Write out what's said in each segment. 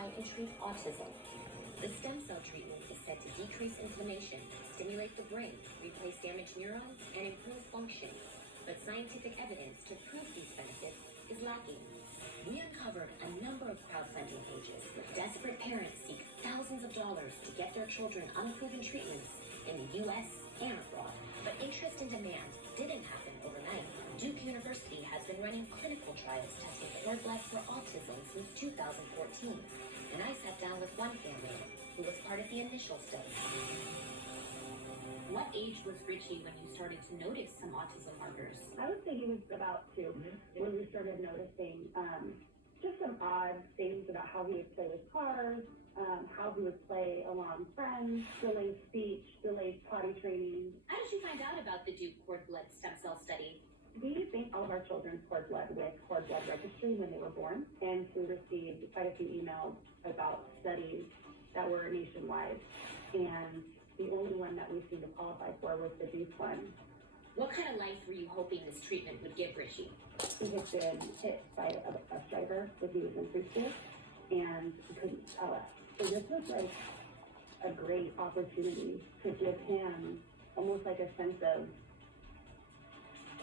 identify and treat autism. The stem cell treatment is said to decrease inflammation, stimulate the brain, replace damaged neurons, and improve function. But scientific evidence to prove these benefits is lacking. We uncovered a number of crowdfunding pages where desperate parents seek thousands of dollars to get their children unproven treatments in the U.S. and abroad. But interest and demand didn't happen overnight. Duke University has been running clinical trials testing cord blood for autism since 2014. And I sat down with one family who was part of the initial study. What age was Richie when you started to notice some autism markers? I would say he was about 2 when we started noticing just some odd things about how he would play with cars, how he would play along friends, delayed speech, delayed potty training. How did you find out about the Duke cord blood stem cell study? We think all of our children cord blood with cord blood registry when they were born, and we received quite a few emails about studies that were nationwide, and the only one that we seemed to qualify for was the Duke one. What kind of life were you hoping this treatment would give Richie? He had been hit by a bus driver when he was in preschool, and he couldn't tell us. So this was like a great opportunity to give him almost like a sense of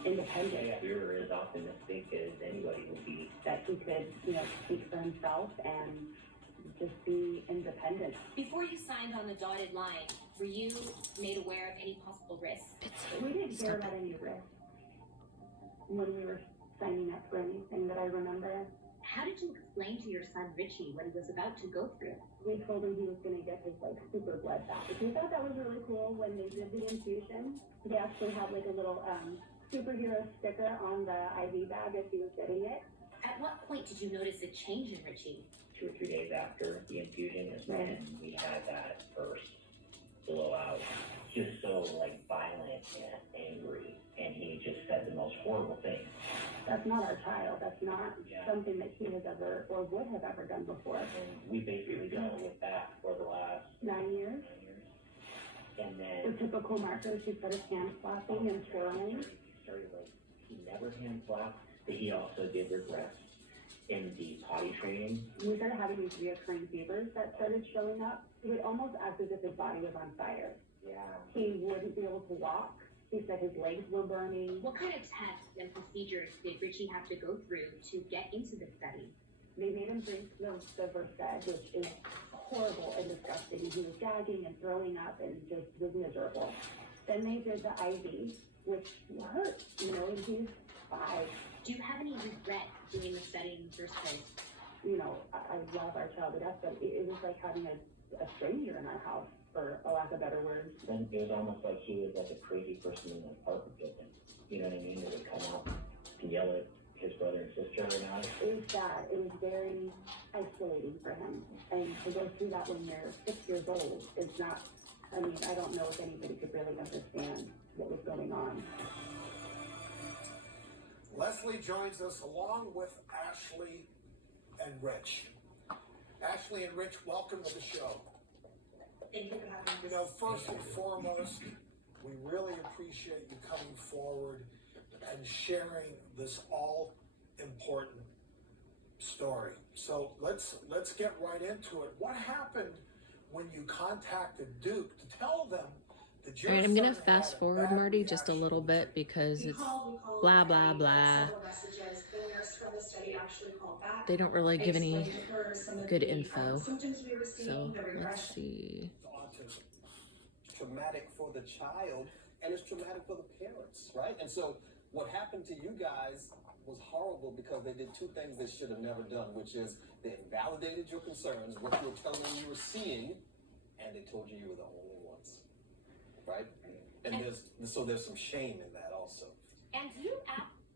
independence. Yeah, we were as optimistic as anybody would be. That he could, speak for himself and just be independent. Before you signed on the dotted line, were you made aware of any possible risks? We didn't care about any risk when we were signing up for anything that I remember. How did you explain to your son Richie what he was about to go through? We told him he was going to get his super blood back. We thought that was really cool when they did the infusion. They actually had a little superhero sticker on the IV bag as he was getting it. At what point did you notice a change in Richie? 2 or 3 days after the infusion is when we had that first blowout. Just so violent and angry, and he just said the most horrible things. That's not our child. That's not something that he has ever or would have ever done before. And we basically dealt with that for the last 9 years. And then The typical markers, he started hand slapping and twirling. He never hand slapped, but he also did regress in the potty training. We started having these reoccurring fevers that started showing up. It would almost act as if his body was on fire. Yeah. He wouldn't be able to walk. He said his legs were burning. What kind of tests and procedures did Richie have to go through to get into the study? They made him drink the Versed, which is horrible and disgusting. He was gagging and throwing up and just was miserable. Then they did the IV, which hurt, and he's 5. Do you have any regret doing the study in the first place? I love our child to death, but it was like having a stranger in our house, for a lack of better words. Then it was almost like he was like a crazy person in the apartment building. You know what I mean? That would come out and yell at his brother and sister every night. It was sad. It was very isolating for him. And to go through that when you're 6 years old is not, I don't know if anybody could really understand what was going on. Leslie joins us along with Ashley and Rich. Ashley and Rich, welcome to the show. Thank you for having us. First and foremost, we really appreciate you coming forward and sharing this all-important story. So let's get right into it. What happened when you contacted Duke to tell them that your All right, I'm gonna son fast had a forward, bad Marty, just a reaction? little bit because it's blah, blah, blah. They don't really give any good info. So let's see. Autism. It's traumatic for the child and it's traumatic for the parents, right? And so what happened to you guys was horrible because they did 2 things they should have never done, which is they invalidated your concerns, what you were telling them you were seeing, and they told you were the only ones, right? And there's some shame in that also. And you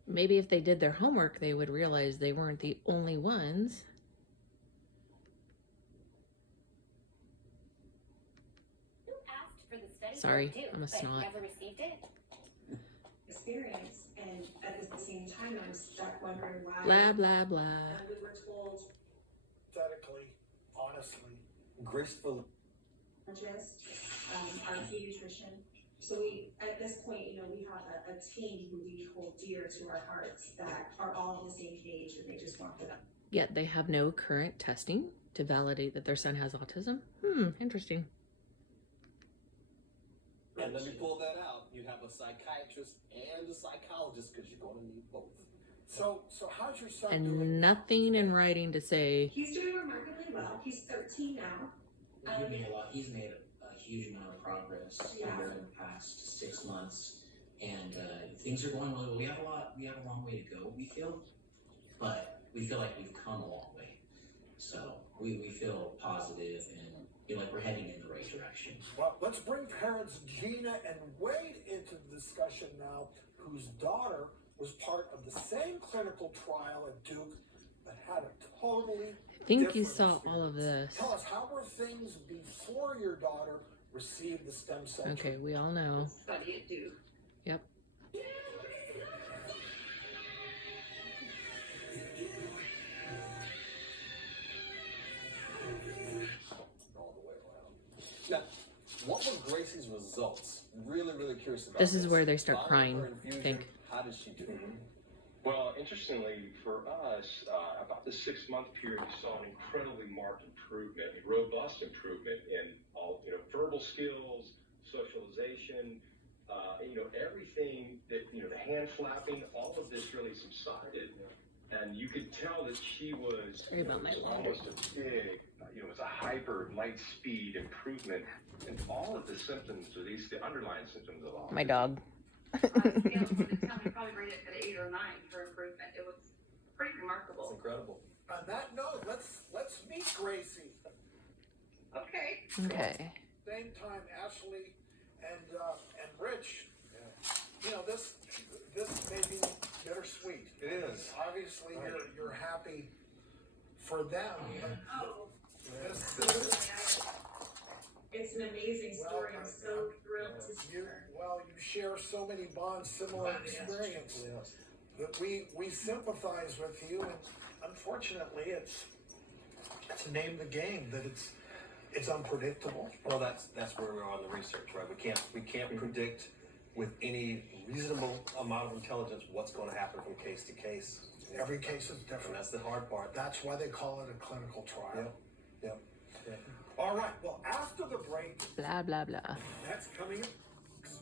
Maybe if they did their homework, they would realize they weren't the only ones. asked for the study. Sorry, Duke, I'm a but snot. never received it. Experience, and at the same time I'm stuck wondering why Blah, blah, blah. we were told Pathetically, honestly. Gracefully. our pediatrician. So we, at this point, we have a team who we hold dear to our hearts that are all on the same page and they just want it up. Yet they have no current testing to validate that their son has autism. Interesting. And let me pull that out. You have a psychiatrist and a psychologist because you're going to need both. So how's your son And doing? nothing in writing to say, He's doing remarkably well. He's 13 now. He's made a huge amount of progress Yeah. over the past 6 months, and things are going really well. We have a long way to go, we feel, but we feel like we've come a long way. So we feel positive and feel like we're heading in the right direction. Well, let's bring parents Gina and Wade into the discussion now, whose daughter was part of the same clinical trial at Duke that had a totally I think you different saw experience. all of this. Tell us, how were things before your daughter received the stem cell Okay, treatment? we all know. Study at Duke. Yep. All the way around. Now, what were Gracie's results? Really curious about This is where they start Following crying, her I infusion, think. How did she do? Well, interestingly, for us, about the 6-month period, we saw an incredibly marked improvement, a robust improvement in all, verbal skills, socialization, everything that, the hand flapping, all of this really subsided. And you could tell that she was, Sorry about my laundry. almost a big, it was a hyper light speed improvement in all of the symptoms, or the underlying symptoms of autism. My dog. Probably rate it at 8 or 9 for improvement. It was pretty It's remarkable. incredible. On that note, let's meet Gracie. Okay. Okay. Same time, Ashley and Rich. This may be bittersweet. It is. Obviously, you're happy for them. Oh, But this It's an amazing story. I'm so thrilled to you share so many bonds, similar experience, Yes. that we sympathize with you, and unfortunately, it's name the game that it's unpredictable. Well, that's where we are on the research, right? We can't predict with any reasonable amount of intelligence what's going to happen from case to case. Every case is And different. that's the hard part. That's why they call it a clinical trial. Yep. All right. Well, after the break, Blah, blah, blah. that's coming up.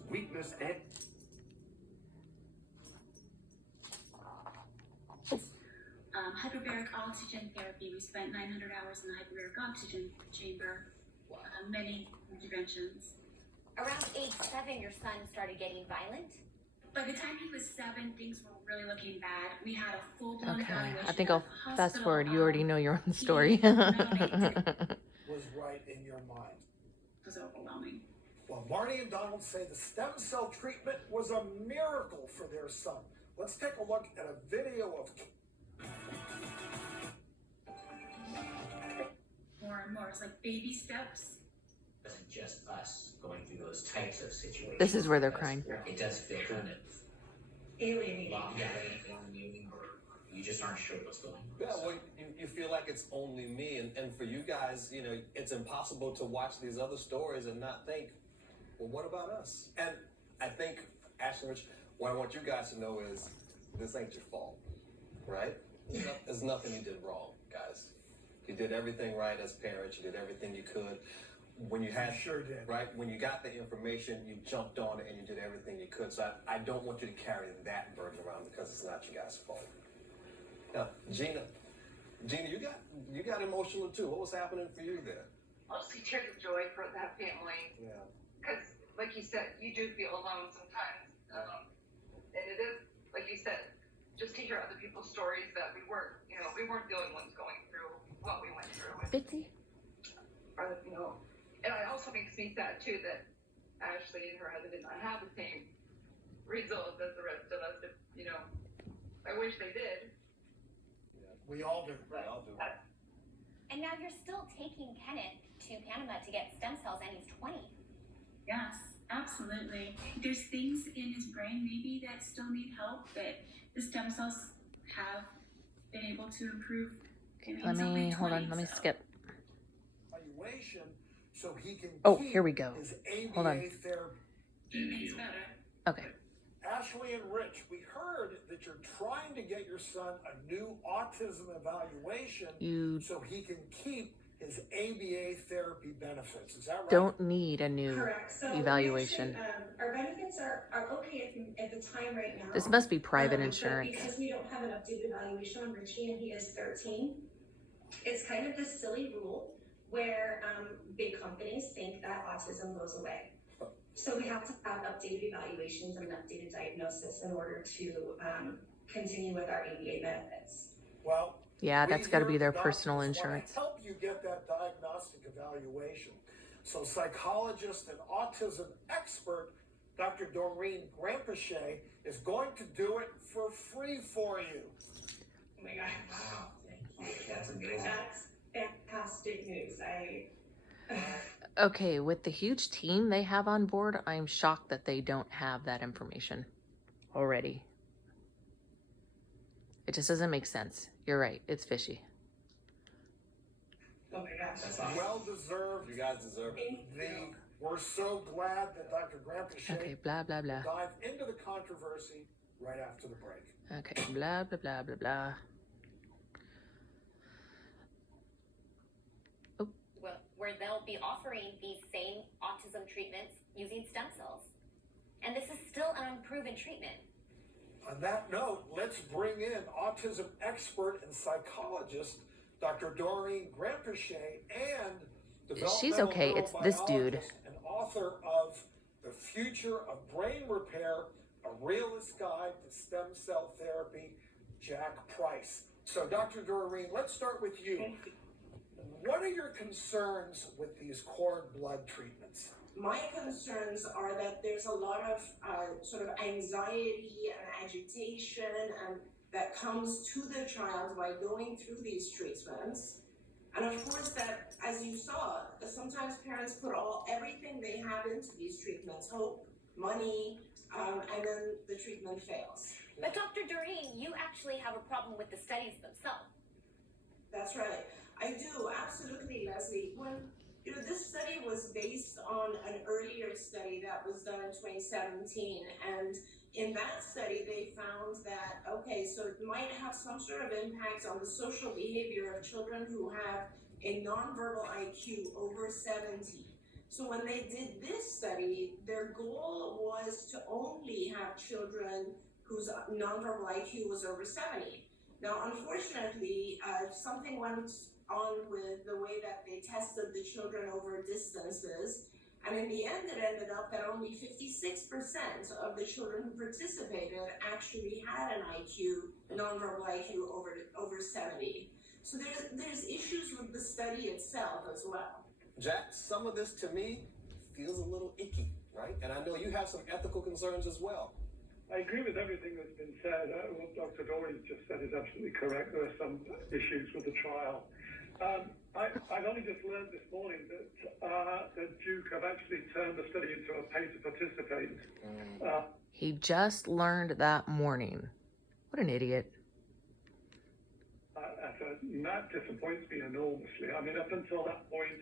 Weakness and hyperbaric oxygen therapy. We spent 900 hours in the hyperbaric oxygen chamber. Many interventions. Around age 7, your son started getting violent. By the time he was 7, things were really looking bad. We had a full-blown Okay. evaluation. I think at I'll the fast hospital. forward. You already know your own he story. donated. Was right in your mind. It was overwhelming. Well, Marty and Donald say the stem cell treatment was a miracle for their son. Let's take a look at a video of. More and more. It's like baby steps. It wasn't just us going through those types of situations. This is where they're crying. It does feel kind of alienating. alienating, or you just aren't sure what's going on. Yeah, well, you feel like it's only me, and for you guys, it's impossible to watch these other stories and not think, well, what about us? And I think, Ashley, Rich, what I want you guys to know is this ain't your fault, right? There's nothing you did wrong, guys. You did everything right as parents. You did everything you could. When you had, Sure did. right? When you got the information, you jumped on it and you did everything you could. So I don't want you to carry that burden around because it's not your guys' fault. Now, Gina, you got emotional too. What was happening for you there? Mostly tears of joy for that family. Yeah. Because, like you said, you do feel alone sometimes. And it is, like you said, just to hear other people's stories that we weren't the only ones going through what we went through. Bitsy. And it also makes me sad too that Ashley and her husband did not have the same results as the rest of us. I wish they did. We all do. But And now you're still taking Kenneth to Panama to get stem cells, and he's 20. yes, absolutely. There's things in his brain maybe that still need help, but the stem cells have been able to improve. Let me, hold on, let me skip. Evaluation, so he can Oh, keep here we go. his Hold on. ABA therapy. He makes better. Okay. Ashley and Rich, we heard that you're trying to get your son a new autism evaluation so he can keep his ABA therapy benefits. Is that right? don't need a new Correct. So evaluation. we actually, our benefits are okay at the time right now. This must be private But insurance. because we don't have an updated evaluation on Richie and he is 13, it's kind of this silly rule where big companies think that autism goes away. So we have to have updated evaluations and an updated diagnosis in order to continue with our ABA benefits. Well, Yeah, we that's got to here be at their the personal doctors wanna insurance. help you get that diagnostic evaluation. So psychologist and autism expert Dr. Doreen Grampachet is going to do it for free for you. Oh my God! Wow, Thank you. That's amazing. that's fantastic news. Okay, with the huge team they have on board, I'm shocked that they don't have that information already. It just doesn't make sense. You're right. It's fishy. Oh my gosh, that's awesome. Well deserved. You guys deserve it. We're so glad that Dr. Grampachet Okay, blah, blah, blah. will dive into the controversy right after the break. Okay, blah, blah, blah, blah, blah. Where they'll be offering these same autism treatments using stem cells. And this is still an unproven treatment. On that note, let's bring in autism expert and psychologist Dr. Doreen Grampachet and She's developmental okay. It's this dude. neurobiologist and author of The Future of Brain Repair, A Realist Guide to Stem Cell Therapy, Jack Price. So Dr. Doreen, let's start with you. What are your concerns with these cord blood treatments? My concerns are that there's a lot of sort of anxiety and agitation that comes to the child by going through these treatments. And of course that, as you saw, sometimes parents put everything they have into these treatments, hope, money, and then the treatment fails. But Dr. Doreen, you actually have a problem with the studies themselves. That's right. I do, absolutely, Leslie. This study was based on an earlier study that was done in 2017, and in that study they found that, okay, so it might have some sort of impact on the social behavior of children who have a nonverbal IQ over 70. So when they did this study, their goal was to only have children whose nonverbal IQ was over 70. Now, unfortunately, something went on with the way that they tested the children over distances, and in the end it ended up that only 56% of the children who participated actually had an nonverbal IQ over 70. So there's issues with the study itself as well. Jack, some of this to me feels a little icky, right? And I know you have some ethical concerns as well. I agree with everything that's been said. What Dr. Doreen just said is absolutely correct. There are some issues with the trial. I've only just learned this morning that Duke have actually turned the study into a pay to participate. He just learned that morning. What an idiot. That disappoints me enormously. I mean, up until that point,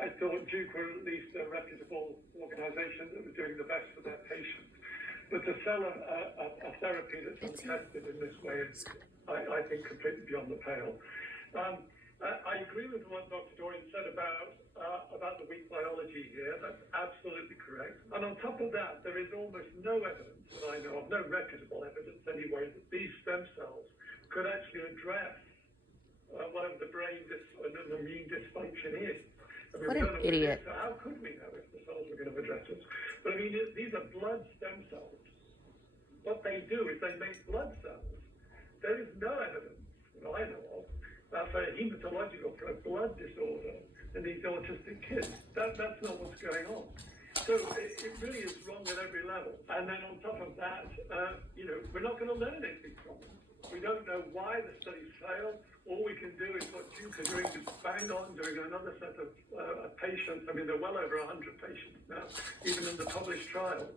I thought Duke were at least a reputable organization that was doing the best for their patients. But to sell a therapy that's untested in this way is, I think, completely beyond the pale. I agree with what Dr. Doreen said about the weak biology here. That's absolutely correct. And on top of that, there is almost no evidence that I know of, no reputable evidence anyway, that these stem cells could actually address whatever the brain and the immune dysfunction is. I mean, What we an don't know idiot. So how could we know if the cells were going to address it? But I mean, these are blood stem cells. What they do is they make blood cells. There is no evidence that I know of for a hematological, for a blood disorder in these autistic kids. That's not what's going on. So it really is wrong at every level. And then on top of that, we're not going to learn anything from them. We don't know why the studies failed. All we can do is what Duke are doing, is bang on doing another set of patients. I mean, there are well over 100 patients now, even in the published trials.